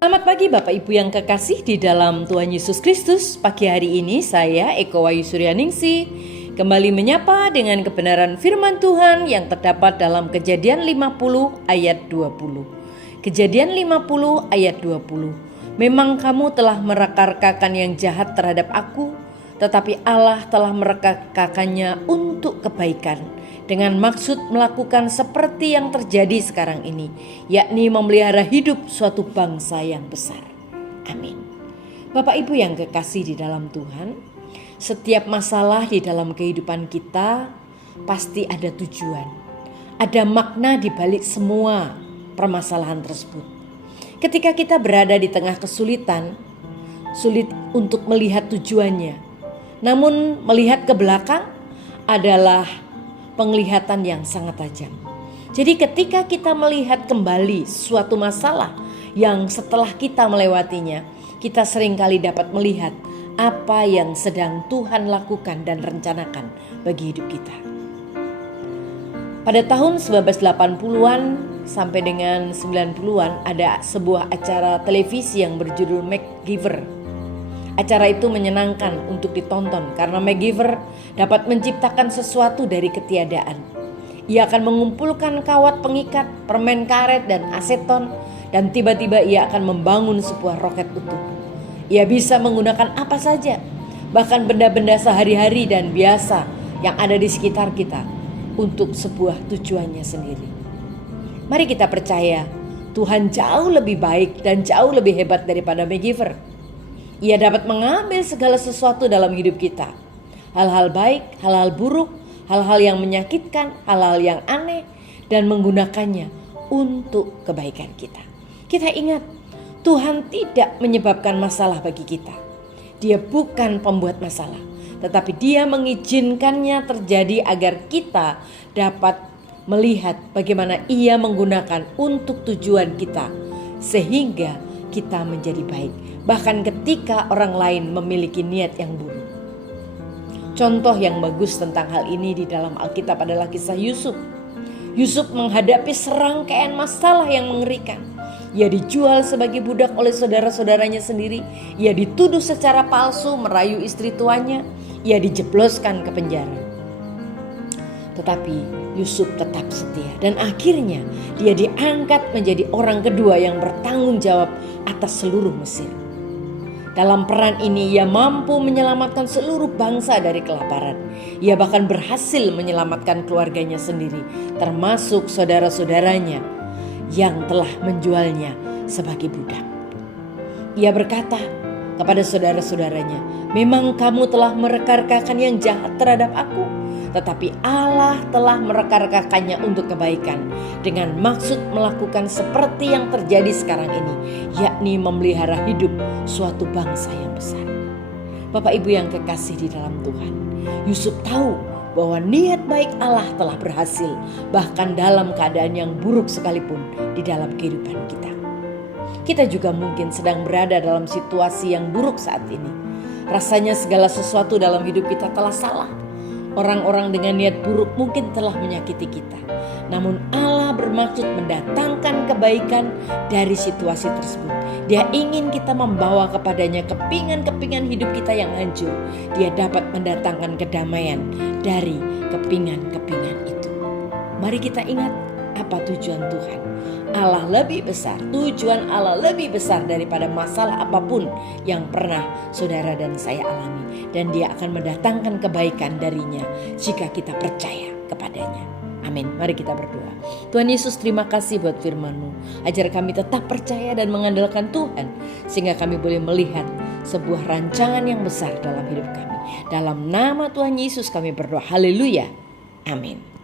Selamat pagi Bapak Ibu yang kekasih di dalam Tuhan Yesus Kristus. Pagi hari ini saya Eko Wayu Suryaningsi kembali menyapa dengan kebenaran firman Tuhan yang terdapat dalam Kejadian 50 ayat 20. Kejadian 50 ayat 20. Memang kamu telah merekarkakan yang jahat terhadap aku, tetapi Allah telah merekarkakannya untuk kebaikan, dengan maksud melakukan seperti yang terjadi sekarang ini, yakni memelihara hidup suatu bangsa yang besar. Amin. Bapak Ibu yang kekasih di dalam Tuhan, setiap masalah di dalam kehidupan kita pasti ada tujuan. Ada makna di balik semua permasalahan tersebut. Ketika kita berada di tengah kesulitan, sulit untuk melihat tujuannya. Namun melihat ke belakang adalah penglihatan yang sangat tajam. Jadi ketika kita melihat kembali suatu masalah yang setelah kita melewatinya, kita seringkali dapat melihat apa yang sedang Tuhan lakukan dan rencanakan bagi hidup kita. Pada tahun 1980-an sampai dengan 90-an ada sebuah acara televisi yang berjudul MacGyver. Acara itu menyenangkan untuk ditonton karena MacGyver dapat menciptakan sesuatu dari ketiadaan. Ia akan mengumpulkan kawat pengikat, permen karet dan aseton, dan tiba-tiba ia akan membangun sebuah roket utuh. Ia bisa menggunakan apa saja, bahkan benda-benda sehari-hari dan biasa yang ada di sekitar kita untuk sebuah tujuannya sendiri. Mari kita percaya Tuhan jauh lebih baik dan jauh lebih hebat daripada MacGyver. Ia dapat mengambil segala sesuatu dalam hidup kita. Hal-hal baik, hal-hal buruk, hal-hal yang menyakitkan, hal-hal yang aneh, dan menggunakannya untuk kebaikan kita. Kita ingat, Tuhan tidak menyebabkan masalah bagi kita. Dia bukan pembuat masalah, tetapi Dia mengizinkannya terjadi agar kita dapat melihat bagaimana Ia menggunakan untuk tujuan kita, sehingga kita menjadi baik, bahkan ketika orang lain memiliki niat yang buruk. Contoh yang bagus tentang hal ini di dalam Alkitab adalah kisah Yusuf. Yusuf menghadapi serangkaian masalah yang mengerikan. Ia dijual sebagai budak oleh saudara-saudaranya sendiri. Ia dituduh secara palsu merayu istri tuanya. Ia dijebloskan ke penjara. Tetapi Yusuf tetap setia dan akhirnya dia diangkat menjadi orang kedua yang bertanggung jawab atas seluruh Mesir. Dalam peran ini ia mampu menyelamatkan seluruh bangsa dari kelaparan. Ia bahkan berhasil menyelamatkan keluarganya sendiri, termasuk saudara-saudaranya yang telah menjualnya sebagai budak. Ia berkata kepada saudara-saudaranya, "Memang kamu telah merekarkakan yang jahat terhadap aku, tetapi Allah telah merekarkakannya untuk kebaikan, dengan maksud melakukan seperti yang terjadi sekarang ini, yakni memelihara hidup suatu bangsa yang besar." Bapak Ibu yang kekasih di dalam Tuhan, Yusuf tahu bahwa niat baik Allah telah berhasil, bahkan dalam keadaan yang buruk sekalipun di dalam kehidupan kita. Kita juga mungkin sedang berada dalam situasi yang buruk saat ini. Rasanya segala sesuatu dalam hidup kita telah salah. Orang-orang dengan niat buruk mungkin telah menyakiti kita. Namun Allah bermaksud mendatangkan kebaikan dari situasi tersebut. Dia ingin kita membawa kepadanya kepingan-kepingan hidup kita yang hancur. Dia dapat mendatangkan kedamaian dari kepingan-kepingan itu. Mari kita ingat apa tujuan Tuhan. Allah lebih besar, tujuan Allah lebih besar daripada masalah apapun yang pernah saudara dan saya alami. Dan Dia akan mendatangkan kebaikan darinya jika kita percaya kepadanya. Amin. Mari kita berdoa. Tuhan Yesus, terima kasih buat firman-Mu. Ajar kami tetap percaya dan mengandalkan Tuhan, sehingga kami boleh melihat sebuah rancangan yang besar dalam hidup kami. Dalam nama Tuhan Yesus kami berdoa. Haleluya. Amin.